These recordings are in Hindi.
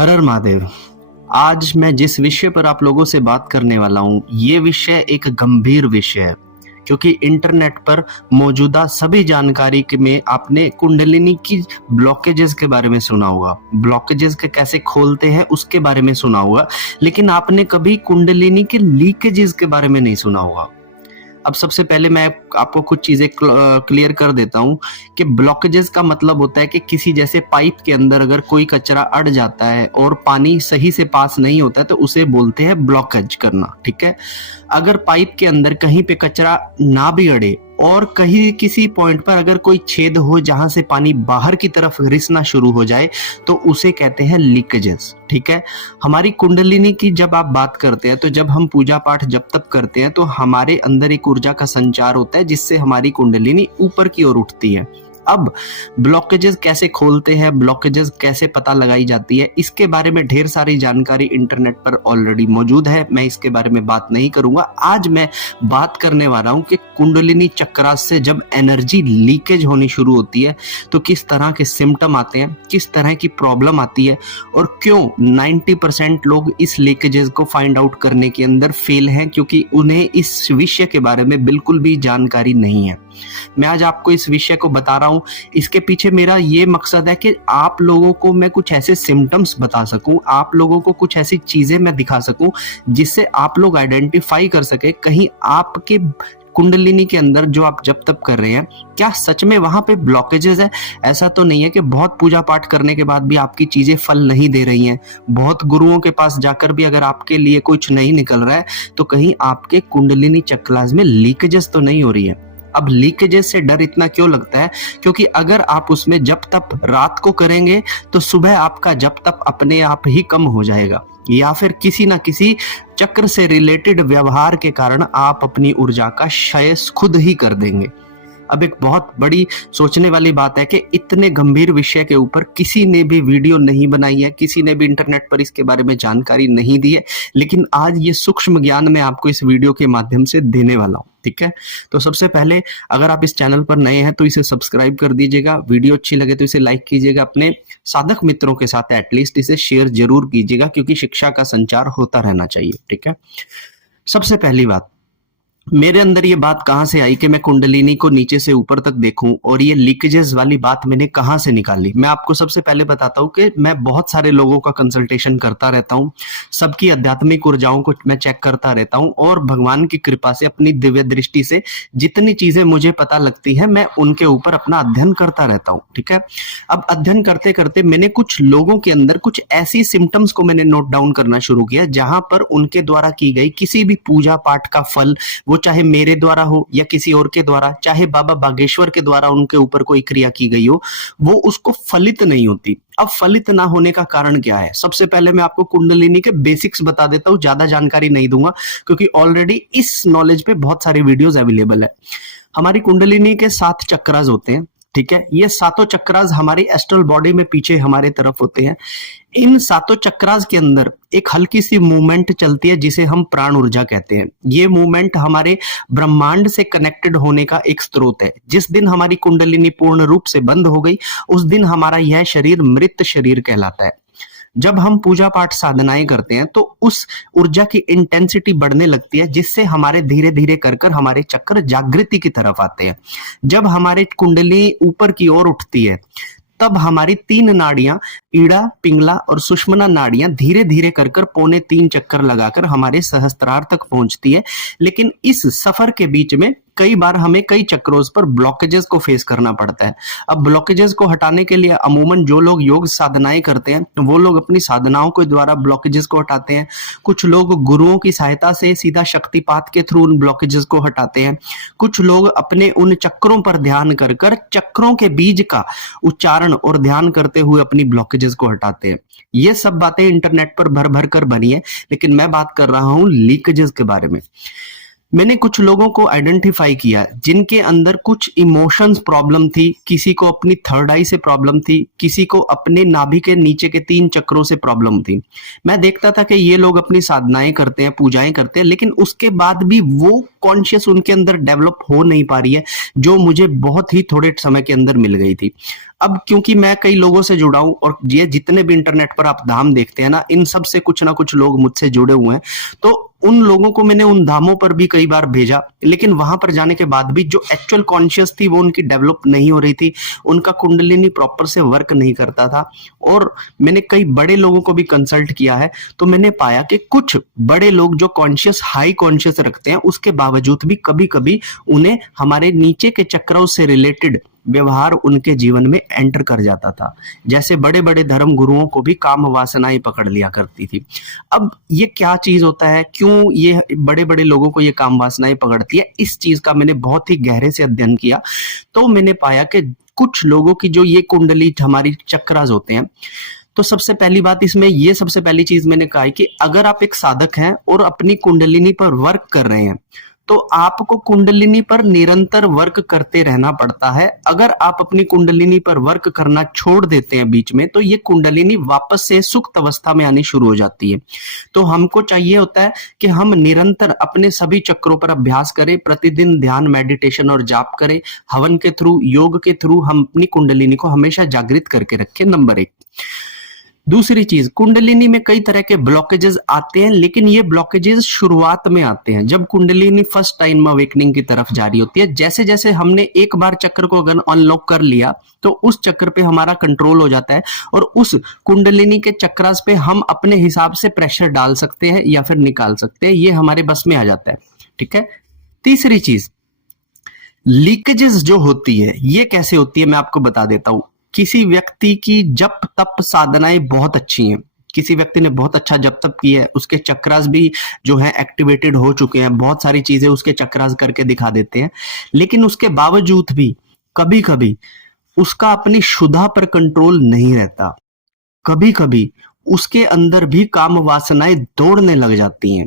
हर हर महादेव। आज मैं जिस विषय पर आप लोगों से बात करने वाला हूँ, ये विषय एक गंभीर विषय है, क्योंकि इंटरनेट पर मौजूदा सभी जानकारी में आपने कुंडलिनी की ब्लॉकेजेस के बारे में सुना होगा, ब्लॉकेजेस के कैसे खोलते हैं उसके बारे में सुना होगा, लेकिन आपने कभी कुंडलिनी के लीकेजेस के बारे में नहीं सुना होगा। अब सबसे पहले मैं आपको कुछ चीजें क्लियर कर देता हूं कि ब्लॉकेजेस का मतलब होता है कि किसी जैसे पाइप के अंदर अगर कोई कचरा अड़ जाता है और पानी सही से पास नहीं होता है तो उसे बोलते हैं ब्लॉकेज करना। ठीक है, अगर पाइप के अंदर कहीं पे कचरा ना भी अड़े और कहीं किसी पॉइंट पर अगर कोई छेद हो जहां से पानी बाहर की तरफ रिसना शुरू हो जाए तो उसे कहते हैं लीकेजेस। ठीक है, हमारी कुंडलिनी की जब आप बात करते हैं तो जब हम पूजा पाठ जब तक करते हैं तो हमारे अंदर एक ऊर्जा का संचार होता है जिससे हमारी कुंडलिनी ऊपर की ओर उठती है। अब ब्लॉकेजेस कैसे खोलते हैं, ब्लॉकेजेस कैसे पता लगाई जाती है, इसके बारे में ढेर सारी जानकारी इंटरनेट पर ऑलरेडी मौजूद है। मैं इसके बारे में बात नहीं करूंगा। आज मैं बात करने वाला हूं कि कुंडलिनी चक्रास से जब एनर्जी लीकेज होनी शुरू होती है तो किस तरह के सिम्टम आते हैं, किस तरह की प्रॉब्लम आती है और क्यों 90% लोग इस लीकेजेस को फाइंड आउट करने के अंदर फेल हैं, क्योंकि उन्हें इस विषय के बारे में बिल्कुल भी जानकारी नहीं है। मैं आज आपको इस विषय को बता रहा हूं। इसके पीछे मेरा ये मकसद है कि आप लोगों को मैं कुछ ऐसे सिम्टम्स बता सकूं, आप लोगों को कुछ ऐसी चीजें मैं दिखा सकूं जिससे आप लोग आइडेंटिफाई कर सके कहीं आपके कुंडलिनी के अंदर जो आप जब तब कर रहे हैं क्या सच में वहां पे ब्लॉकेजेस है। ऐसा तो नहीं है कि बहुत पूजा पाठ करने के बाद भी आपकी चीजें फल नहीं दे रही हैं, बहुत गुरुओं के पास जाकर भी अगर आपके लिए कुछ नहीं निकल रहा है तो कहीं आपके कुंडलिनी चक्रास में लीकेजेस तो नहीं हो रही है। अब लीकेजेस से डर इतना क्यों लगता है, क्योंकि अगर आप उसमें जप तप रात को करेंगे तो सुबह आपका जप तप अपने आप ही कम हो जाएगा, या फिर किसी ना किसी चक्र से रिलेटेड व्यवहार के कारण आप अपनी ऊर्जा का क्षय खुद ही कर देंगे। अब एक बहुत बड़ी सोचने वाली बात है कि इतने गंभीर विषय के ऊपर किसी ने भी वीडियो नहीं बनाई है, किसी ने भी इंटरनेट पर इसके बारे में जानकारी नहीं दी है, लेकिन आज ये सूक्ष्म ज्ञान मैं आपको इस वीडियो के माध्यम से देने वाला हूं। ठीक है, तो सबसे पहले अगर आप इस चैनल पर नए हैं तो इसे सब्सक्राइब कर दीजिएगा, वीडियो अच्छी लगे तो इसे लाइक कीजिएगा, अपने साधक मित्रों के साथ एटलीस्ट इसे शेयर जरूर कीजिएगा, क्योंकि शिक्षा का संचार होता रहना चाहिए। ठीक है, सबसे पहली बात, मेरे अंदर ये बात कहां से आई कि मैं कुंडलिनी को नीचे से ऊपर तक देखूं और ये लीकेजेस वाली बात मैंने कहां से निकाली। मैं आपको सबसे पहले बताता हूं कि मैं बहुत सारे लोगों का कंसल्टेशन करता रहता हूं, सबकी आध्यात्मिक ऊर्जाओं को मैं चेक करता रहता हूं और भगवान की कृपा से अपनी दिव्य दृष्टि से जितनी चीजें मुझे पता लगती है मैं उनके ऊपर अपना अध्ययन करता रहता हूं। ठीक है, अब अध्ययन करते करते मैंने कुछ लोगों के अंदर कुछ ऐसी सिम्टम्स को मैंने नोट डाउन करना शुरू किया जहां पर उनके द्वारा की गई किसी भी पूजा पाठ का फल, वो चाहे मेरे द्वारा हो या किसी और के द्वारा, चाहे बाबा बागेश्वर के द्वारा उनके ऊपर कोई क्रिया की गई हो, वो उसको फलित नहीं होती। अब फलित ना होने का कारण क्या है? सबसे पहले मैं आपको कुंडलिनी के बेसिक्स बता देता हूं, ज्यादा जानकारी नहीं दूंगा क्योंकि ऑलरेडी इस नॉलेज पे बहुत सारी वीडियोस अवेलेबल है। हमारी कुंडलिनी के 7 चक्रास होते हैं। ठीक है, ये सातों चक्रास हमारी एस्ट्रल बॉडी में पीछे हमारे तरफ होते हैं। इन सातों चक्रास के अंदर एक हल्की सी मूवमेंट चलती है जिसे हम प्राण ऊर्जा कहते हैं। ये मूवमेंट हमारे ब्रह्मांड से कनेक्टेड होने का एक स्रोत है। जिस दिन हमारी कुंडलिनी पूर्ण रूप से बंद हो गई उस दिन हमारा यह शरीर मृत शरीर कहलाता है। जब हम पूजा पाठ साधनाएं करते हैं तो उस ऊर्जा की इंटेंसिटी बढ़ने लगती है जिससे हमारे धीरे धीरे कर कर हमारे चक्र जागृति की तरफ आते हैं। जब हमारे कुंडली ऊपर की ओर उठती है तब हमारी 3 नाड़ियां ईड़ा, पिंगला और सुषुम्ना नाड़ियां धीरे धीरे कर कर 3.25 चक्कर लगाकर हमारे सहस्त्रार तक पहुंचती है। लेकिन इस सफर के बीच में कई बार हमें कई चक्रों पर ब्लॉकेजेस को फेस करना पड़ता है। अब ब्लॉकेजेस को हटाने के लिए अमूमन जो लोग योग साधनाएं करते हैं वो लोग अपनी साधनाओं के द्वारा ब्लॉकेजेस को हटाते हैं। कुछ लोग गुरुओं की सहायता से सीधा शक्तिपात के थ्रू उन ब्लॉकेजेस को हटाते हैं। कुछ लोग अपने उन चक्रों पर ध्यान कर कर चक्रों के बीज का उच्चारण और ध्यान करते हुए अपनी ब्लॉकेजेस को हटाते हैं। ये सब बातें इंटरनेट पर भर भर कर बनी है, लेकिन मैं बात कर रहा हूं लीकेजेस के बारे में। मैंने कुछ लोगों को आइडेंटिफाई किया जिनके अंदर कुछ इमोशंस प्रॉब्लम थी, किसी को अपनी थर्ड आई से प्रॉब्लम थी, किसी को अपने नाभि के नीचे के 3 चक्रों से प्रॉब्लम थी। मैं देखता था कि ये लोग अपनी साधनाएं करते हैं, पूजाएं करते हैं, लेकिन उसके बाद भी वो कॉन्शियस उनके अंदर डेवलप हो नहीं पा रही है, जो मुझे बहुत ही थोड़े समय के अंदर मिल गई थी। अब क्योंकि मैं कई लोगों से जुड़ा हूं और ये जितने भी इंटरनेट पर आप धाम देखते हैं ना, इन सब से कुछ ना कुछ लोग मुझसे जुड़े हुए हैं, तो उन लोगों को मैंने उन धामों पर भी कई बार भेजा, लेकिन वहां पर जाने के बाद भी जो एक्चुअल कॉन्शियस थी वो उनकी डेवलप नहीं हो रही थी, उनका कुंडलिनी प्रॉपर से वर्क नहीं करता था। और मैंने कई बड़े लोगों को भी कंसल्ट किया है, तो मैंने पाया कि कुछ बड़े लोग जो कॉन्शियस हाई कॉन्शियस रखते हैं, उसके बावजूद भी कभी कभी उन्हें हमारे नीचे के चक्रों से रिलेटेड व्यवहार उनके जीवन में एंटर कर जाता था। जैसे बड़े बड़े धर्म गुरुओं को भी काम वासनाएं पकड़ लिया करती थी। अब ये क्या चीज होता है, क्यों ये बड़े बड़े लोगों को ये काम वासनाएं पकड़ती है, इस चीज का मैंने बहुत ही गहरे से अध्ययन किया। तो मैंने पाया कि कुछ लोगों की जो ये कुंडली हमारी चक्रास होते हैं, तो सबसे पहली बात इसमें ये सबसे पहली चीज मैंने कहा है कि अगर आप एक साधक हैं और अपनी कुंडलिनी पर वर्क कर रहे हैं, तो आपको कुंडलिनी पर निरंतर वर्क करते रहना पड़ता है। अगर आप अपनी कुंडलिनी पर वर्क करना छोड़ देते हैं बीच में, तो ये कुंडलिनी वापस से सुप्त अवस्था में आनी शुरू हो जाती है। तो हमको चाहिए होता है कि हम निरंतर अपने सभी चक्रों पर अभ्यास करें, प्रतिदिन ध्यान, मेडिटेशन और जाप करें, हवन के थ्रू, योग के थ्रू हम अपनी कुंडलिनी को हमेशा जागृत करके रखें, नंबर 1। दूसरी चीज, कुंडलिनी में कई तरह के ब्लॉकेजेस आते हैं, लेकिन ये ब्लॉकेजेस शुरुआत में आते हैं जब कुंडलिनी फर्स्ट टाइम अवेकनिंग की तरफ जा रही होती है। जैसे जैसे हमने एक बार चक्र को अगर अनलॉक कर लिया, तो उस चक्र पे हमारा कंट्रोल हो जाता है और उस कुंडलिनी के चक्रास पे हम अपने हिसाब से प्रेशर डाल सकते हैं या फिर निकाल सकते हैं, ये हमारे बस में आ जाता है। ठीक है। तीसरी चीज, लीकेजेस जो होती है, ये कैसे होती है मैं आपको बता देता हूं। किसी व्यक्ति की जप तप साधनाएं बहुत अच्छी हैं, किसी व्यक्ति ने बहुत अच्छा जप तप किया है, उसके चक्रास भी जो है एक्टिवेटेड हो चुके हैं, बहुत सारी चीजें उसके चक्रास करके दिखा देते हैं, लेकिन उसके बावजूद भी कभी कभी उसका अपनी शुद्धा पर कंट्रोल नहीं रहता। कभी कभी उसके अंदर भी काम वासनाएं दौड़ने लग जाती हैं।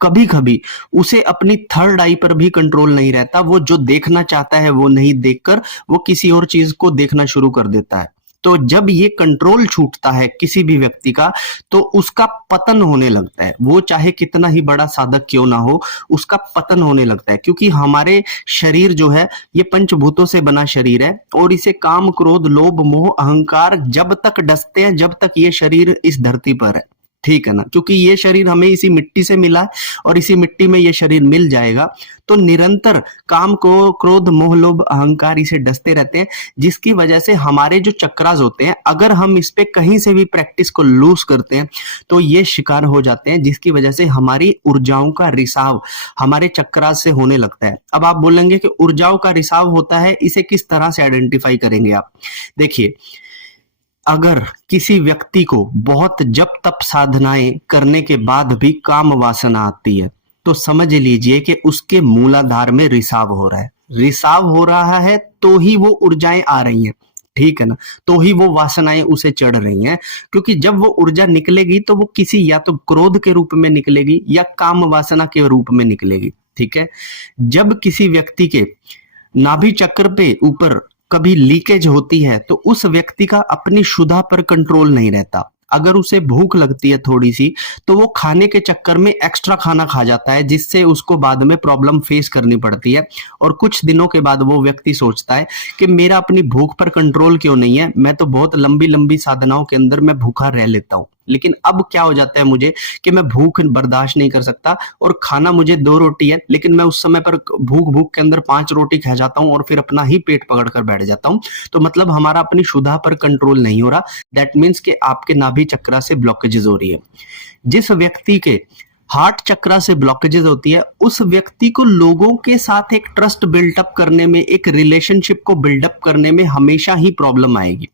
कभी कभी उसे अपनी थर्ड आई पर भी कंट्रोल नहीं रहता, वो जो देखना चाहता है वो नहीं देखकर वो किसी और चीज को देखना शुरू कर देता है। तो जब ये कंट्रोल छूटता है किसी भी व्यक्ति का, तो उसका पतन होने लगता है। वो चाहे कितना ही बड़ा साधक क्यों ना हो, उसका पतन होने लगता है, क्योंकि हमारे शरीर जो है ये पंचभूतों से बना शरीर है और इसे काम, क्रोध, लोभ, मोह, अहंकार जब तक डसते हैं, जब तक ये शरीर इस धरती पर है। ठीक है ना, क्योंकि ये शरीर हमें इसी मिट्टी से मिला है और इसी मिट्टी में ये शरीर मिल जाएगा। तो निरंतर काम को, क्रोध, मोह, लोभ, अहंकार इसे डसते रहते हैं, जिसकी वजह से हमारे जो चक्रास होते हैं, अगर हम इस पे कहीं से भी प्रैक्टिस को लूज करते हैं, तो ये शिकार हो जाते हैं, जिसकी वजह से हमारी ऊर्जाओं का रिसाव हमारे चक्रास से होने लगता है। अब आप बोलेंगे कि ऊर्जाओं का रिसाव होता है, इसे किस तरह से आइडेंटिफाई करेंगे आप? देखिए, अगर किसी व्यक्ति को बहुत जप तप साधनाएं करने के बाद भी काम वासना आती है, तो समझ लीजिए कि उसके मूलाधार में रिसाव हो रहा है। रिसाव हो रहा है तो ही वो ऊर्जाएं आ रही हैं, ठीक है ना, तो ही वो वासनाएं उसे चढ़ रही हैं। क्योंकि जब वो ऊर्जा निकलेगी तो वो किसी या तो क्रोध के रूप में निकलेगी या काम वासना के रूप में निकलेगी। ठीक है। जब किसी व्यक्ति के नाभि चक्र पे ऊपर कभी लीकेज होती है, तो उस व्यक्ति का अपनी शुद्धा पर कंट्रोल नहीं रहता। अगर उसे भूख लगती है थोड़ी सी, तो वो खाने के चक्कर में एक्स्ट्रा खाना खा जाता है, जिससे उसको बाद में प्रॉब्लम फेस करनी पड़ती है। और कुछ दिनों के बाद वो व्यक्ति सोचता है कि मेरा अपनी भूख पर कंट्रोल क्यों नहीं है, मैं तो बहुत लंबी लंबी साधनाओं के अंदर मैं भूखा रह लेता हूँ, लेकिन अब क्या हो जाता है मुझे कि मैं भूख बर्दाश्त नहीं कर सकता और खाना मुझे 2 रोटी है, लेकिन मैं उस समय पर भूख के अंदर 5 रोटी खा जाता हूं और फिर अपना ही पेट पकड़ कर बैठ जाता हूं। तो मतलब हमारा अपनी शुद्धा पर कंट्रोल नहीं हो रहा। दैट मीन्स कि आपके नाभि चक्रा से ब्लॉकेजेस हो रही है। जिस व्यक्ति के हार्ट चक्रा से ब्लॉकेजेस होती है, उस व्यक्ति को लोगों के साथ एक ट्रस्ट बिल्डअप करने में, एक रिलेशनशिप को बिल्डअप करने में हमेशा ही प्रॉब्लम आएगी।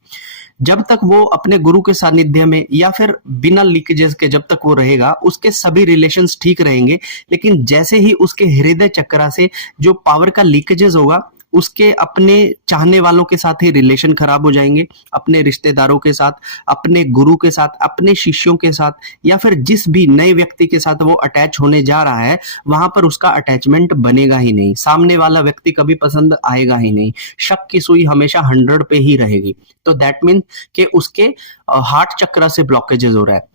जब तक वो अपने गुरु के सानिध्य में या फिर बिना लीकेजेस के जब तक वो रहेगा, उसके सभी रिलेशंस ठीक रहेंगे। लेकिन जैसे ही उसके हृदय चक्रा से जो पावर का लीकेजेस होगा, उसके अपने चाहने वालों के साथ ही रिलेशन खराब हो जाएंगे, अपने रिश्तेदारों के साथ, अपने गुरु के साथ, अपने शिष्यों के साथ, या फिर जिस भी नए व्यक्ति के साथ वो अटैच होने जा रहा है वहां पर उसका अटैचमेंट बनेगा ही नहीं, सामने वाला व्यक्ति कभी पसंद आएगा ही नहीं, शक की सुई हमेशा 100 पे ही रहेगी। तो दैट मीन कि उसके हार्ट चक्र से ब्लॉकेजेस हो रहा है।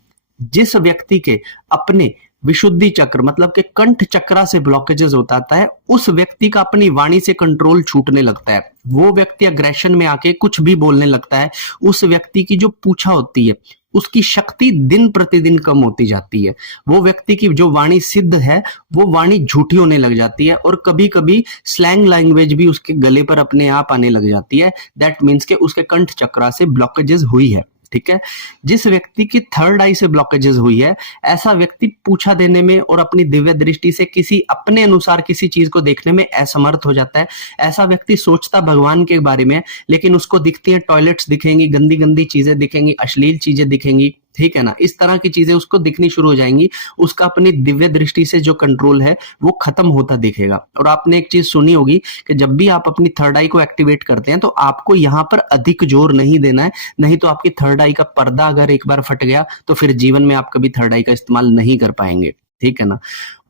जिस व्यक्ति के अपने विशुद्धि चक्र मतलब के कंठ चक्र से ब्लॉकेजेस होता है, उस व्यक्ति का अपनी वाणी से कंट्रोल छूटने लगता है, वो व्यक्ति अग्रेशन में आके कुछ भी बोलने लगता है, उस व्यक्ति की जो पूछा होती है उसकी शक्ति दिन प्रतिदिन कम होती जाती है, वो व्यक्ति की जो वाणी सिद्ध है वो वाणी झूठी होने लग जाती है, और कभी कभी स्लैंग लैंग्वेज भी उसके गले पर अपने आप आने लग जाती है। दैट मीन्स के उसके कंठ चक्र से ब्लॉकेजेस हुई है। ठीक है, जिस व्यक्ति की थर्ड आई से ब्लॉकेजेस हुई है, ऐसा व्यक्ति पूछा देने में और अपनी दिव्य दृष्टि से किसी अपने अनुसार किसी चीज को देखने में असमर्थ हो जाता है। ऐसा व्यक्ति सोचता भगवान के बारे में, लेकिन उसको दिखती है टॉयलेट्स दिखेंगी, गंदी गंदी चीजें दिखेंगी, अश्लील चीजें दिखेंगी, ठीक है ना, इस तरह की चीजें उसको दिखनी शुरू हो जाएंगी, उसका अपनी दिव्य दृष्टि से जो कंट्रोल है वो खत्म होता दिखेगा। और आपने एक चीज सुनी होगी कि जब भी आप अपनी थर्ड आई को एक्टिवेट करते हैं तो आपको यहाँ पर अधिक जोर नहीं देना है, नहीं तो आपकी थर्ड आई का पर्दा अगर एक बार फट गया तो फिर जीवन में आप कभी थर्ड आई का इस्तेमाल नहीं कर पाएंगे, ठीक है ना।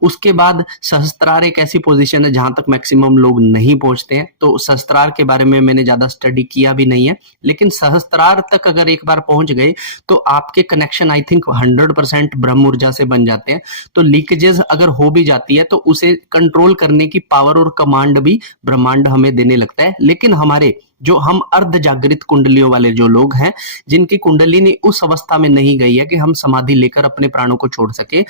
उसके बाद सहस्त्रार एक ऐसी पोजीशन है जहां तक मैक्सिमम लोग नहीं पहुंचते हैं, तो सहस्त्रार के बारे में मैंने ज्यादा स्टडी किया भी नहीं है, लेकिन सहस्त्रार तक अगर एक बार पहुंच गए तो आपके कनेक्शन आई थिंक 100% ब्रह्म ऊर्जा से बन जाते हैं। तो लीकेजेस अगर हो भी जाती है तो उसे कंट्रोल करने की पावर और कमांड भी ब्रह्मांड हमें देने लगता है। लेकिन हमारे जो हम अर्ध जागृत कुंडलियों वाले जो लोग हैं, जिनकी कुंडलिनी उस अवस्था में नहीं गई है कि हम समाधि लेकर अपने प्राणों को छोड़ सके,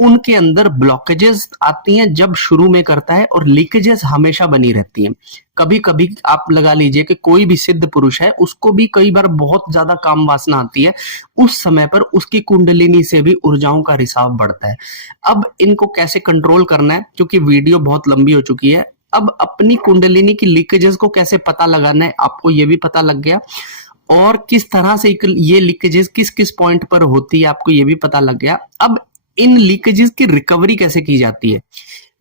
उनके अंदर ब्लॉकेजेस आती हैं जब शुरू में करता है, और लीकेजेस हमेशा बनी रहती हैं। कभी कभी आप लगा लीजिए कि कोई भी सिद्ध पुरुष है, उसको भी कई बार बहुत ज्यादा काम वासना आती है, उस समय पर उसकी कुंडलिनी से भी ऊर्जाओं का रिसाव बढ़ता है। अब इनको कैसे कंट्रोल करना है, क्योंकि वीडियो बहुत लंबी हो चुकी है, अब अपनी कुंडलिनी की लीकेजेस को कैसे पता लगाना है आपको ये भी पता लग गया, और किस तरह से ये लीकेजेस किस किस पॉइंट पर होती है आपको ये भी पता लग गया। अब इन लीकेजेस की रिकवरी कैसे की जाती है।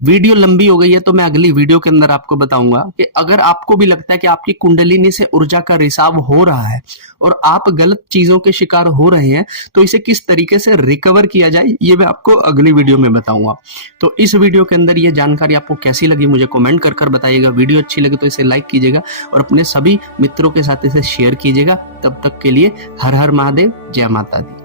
वीडियो लंबी हो गई है तो मैं अगली वीडियो के अंदर आपको बताऊंगा कि अगर आपको भी लगता है कि आपकी कुंडलिनी से ऊर्जा का रिसाव हो रहा है और आप गलत चीजों के शिकार हो रहे हैं, तो इसे किस तरीके से रिकवर किया जाए ये मैं आपको अगली वीडियो में बताऊंगा। तो इस वीडियो के अंदर ये जानकारी आपको कैसी लगी मुझे कमेंट कर बताइएगा। वीडियो अच्छी लगे तो इसे लाइक कीजिएगा और अपने सभी मित्रों के साथ इसे शेयर कीजिएगा। तब तक के लिए हर हर महादेव, जय माता दी।